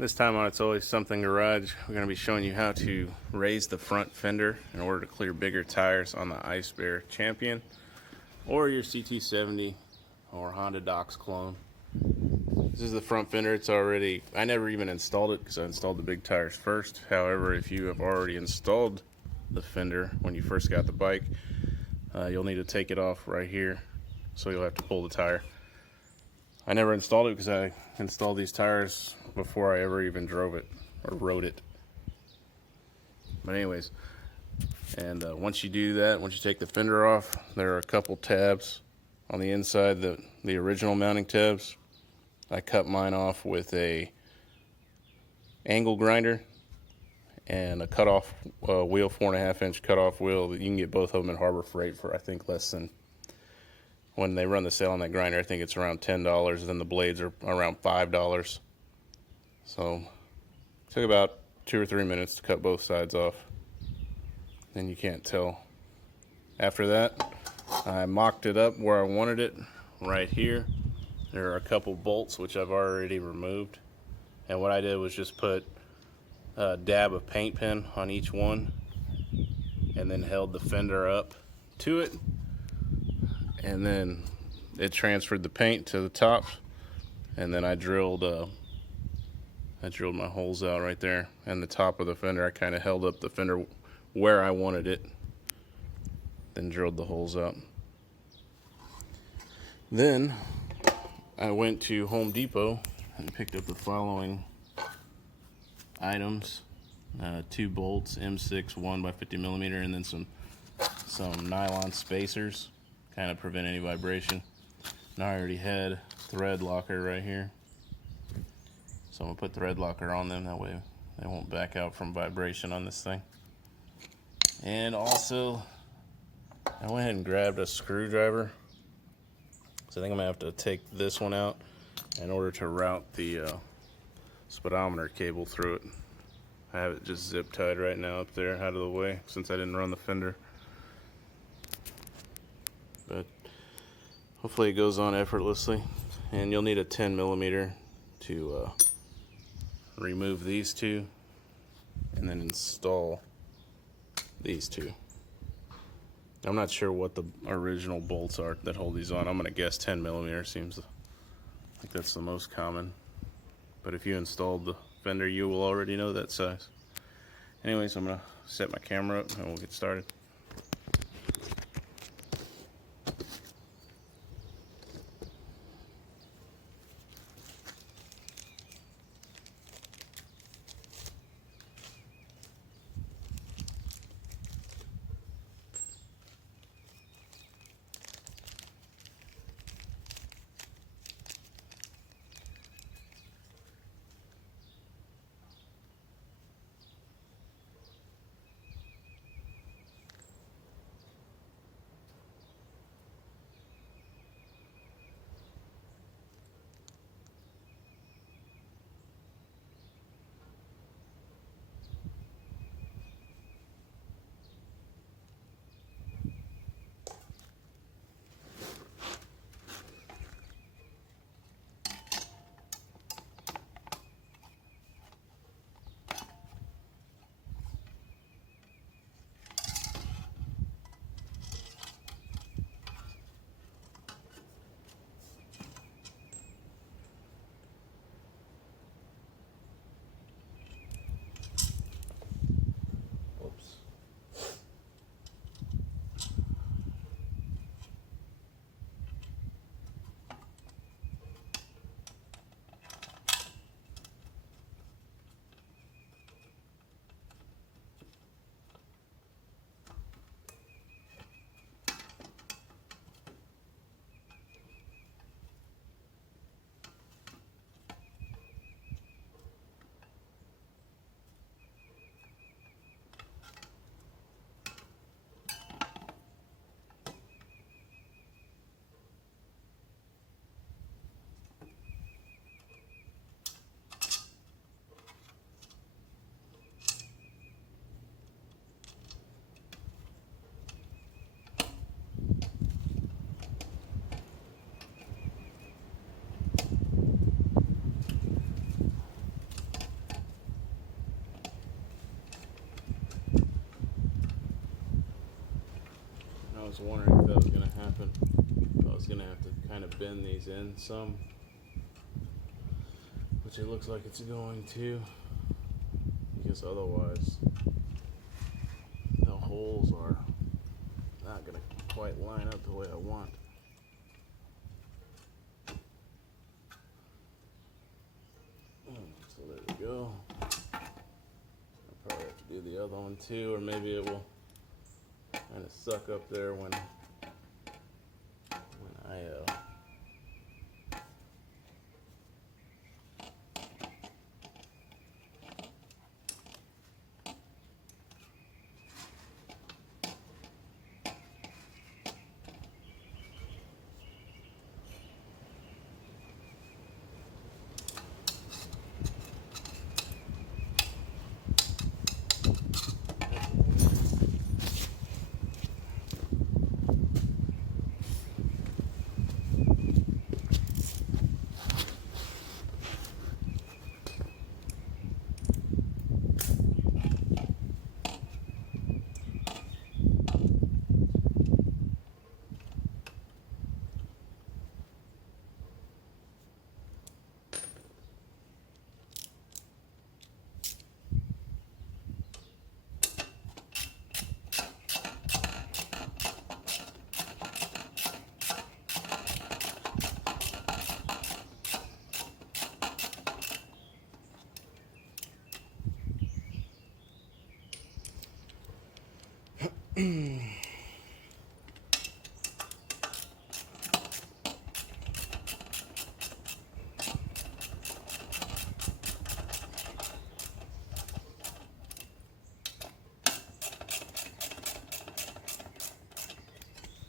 This time on It's Always Something Garage, we're going to be showing you how to raise the front fender in order to clear bigger tires on the Ice Bear Champion or your CT70 or Honda Docs clone. This is the front fender. It's already, I never even installed it because I installed the big tires first. However, if you have already installed the fender when you first got the bike, you'll need to take it off right here, so you'll have to pull the tire. I never installed it because I installed these tires before I ever even drove it or rode it. But anyways, and once you do that, once you take the fender off, there are a couple tabs on the inside, the original mounting tabs. I cut mine off with a angle grinder and a cutoff wheel, 4.5 inch cutoff wheel. You can get both of them at Harbor Freight for I think less than, when they run the sale on that grinder, I think it's around $10, and then the blades are around $5. So it took about 2 or 3 minutes to cut both sides off. And you can't tell. After that, I mocked it up where I wanted it, right here. There are a couple bolts which I've already removed. And what I did was just put a dab of paint pen on each one and then held the fender up to it. And then it transferred the paint to the top, and then I drilled my holes out right there. And the top of the fender, I kind of held up the fender where I wanted it, then drilled the holes out. Then I went to Home Depot and picked up the following items: 2 bolts, M6 1 by 50 millimeter, and then some nylon spacers, kind of prevent any vibration. Now I already had thread locker right here, so I'm gonna put thread locker on them, that way they won't back out from vibration on this thing. And also I went ahead and grabbed a screwdriver, so I think I'm gonna have to take this one out in order to route the speedometer cable through it. I have it just zip tied right now up there out of the way since I didn't run the fender. But hopefully it goes on effortlessly. And you'll need a 10 millimeter to remove these two and then install these two. I'm not sure what the original bolts are that hold these on. I'm gonna guess 10 millimeter seems like that's the most common. But if you installed the fender, you will already know that size. Anyways, I'm gonna set my camera up and we'll get started. was wondering if that was going to happen. I was going to have to kind of bend these in some, which it looks like it's going to, because otherwise the holes are not going to quite line up the way I want. So there we go. I'll probably have to do the other one too, or maybe it will kind of suck up there when I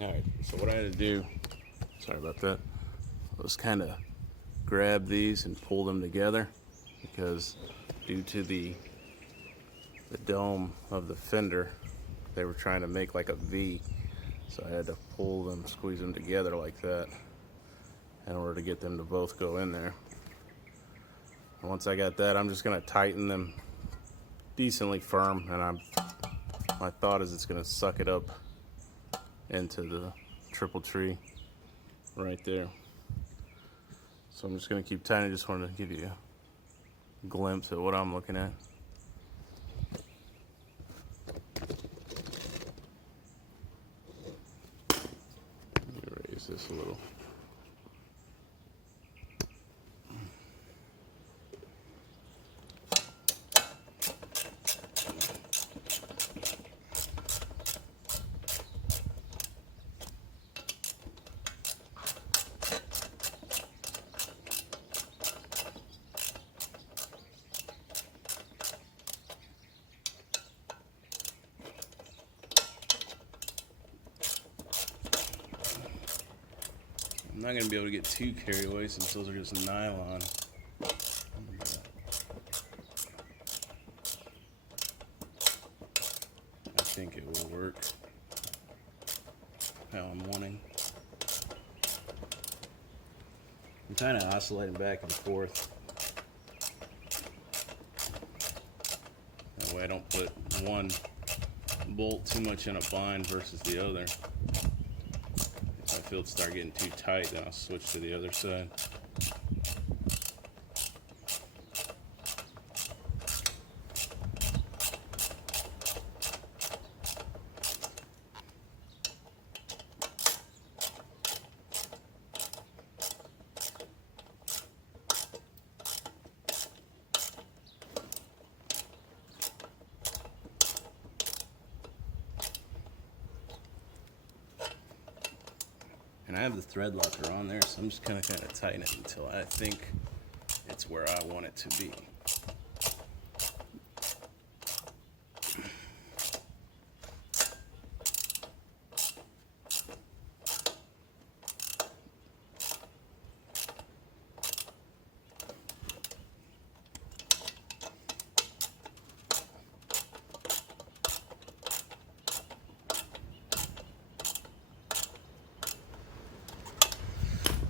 Alright, so what I had to do, sorry about that, was kind of grab these and pull them together, because due to the dome of the fender, they were trying to make like a V, so I had to pull them, squeeze them together like that in order to get them to both go in there. And once I got that, I'm just going to tighten them decently firm, and my thought is it's going to suck it up into the triple tree right there. So I'm just going to keep tightening. Just wanted to give you a glimpse at what I'm looking at. Let me raise this a little. I'm not going to be able to get too carried away since those are just nylon. I think it will work how I'm wanting. I'm kind of oscillating back and forth. That way I don't put one bolt too much in a bind versus the other. If I feel it start getting too tight, then I'll switch to the other side. And I have the thread locker on there, so I'm just kind of tighten it until I think it's where I want it to be.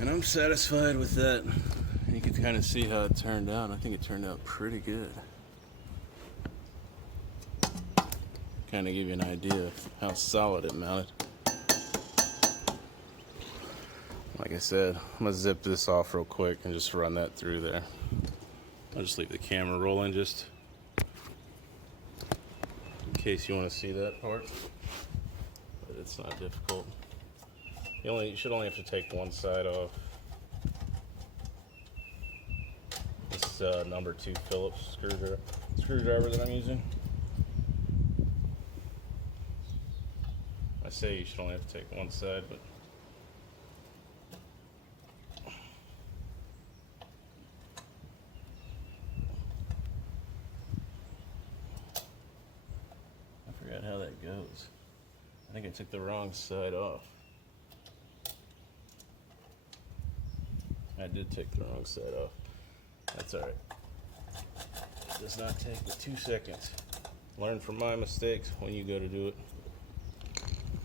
And I'm satisfied with that. You can kind of see how it turned out. I think it turned out pretty good. Kind of give you an idea of how solid it mounted. Like I said, I'm gonna zip this off real quick and just run that through there. I'll just leave the camera rolling just in case you want to see that part, but it's not difficult. You should only have to take one side off. This is number 2 Phillips screwdriver that I'm using. I say you should only have to take one side, but I forgot how that goes. I think I took the wrong side off. I did take the wrong side off. That's alright. It does not take but 2 seconds. Learn from my mistakes when you go to do it.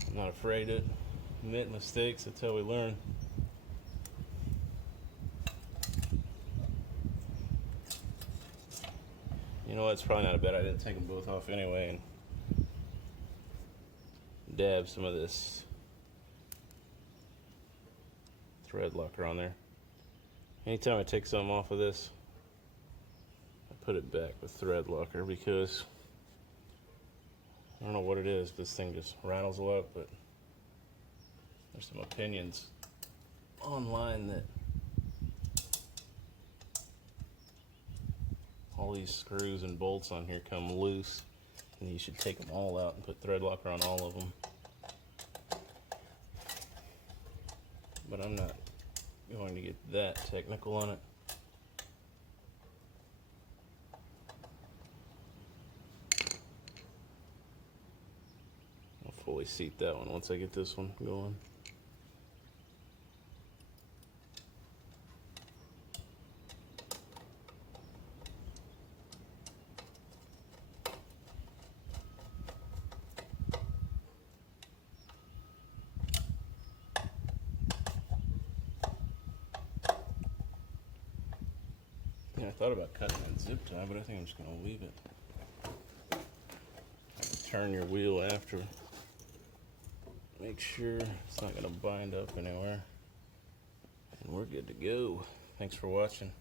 I'm not afraid to admit mistakes. That's how we learn. You know what? It's probably not a bad idea to take them both off anyway and dab some of this thread locker on there. Anytime I take something off of this, I put it back with thread locker because I don't know what it is. This thing just rattles a lot, but there's some opinions online that all these screws and bolts on here come loose and you should take them all out and put thread locker on all of them. But I'm not going to get that technical on it. I'll fully seat that one once I get this one going. Yeah, I thought about cutting that zip tie, but I think I'm just going to leave it. Turn your wheel after. Make sure it's not going to bind up anywhere. And we're good to go. Thanks for watching.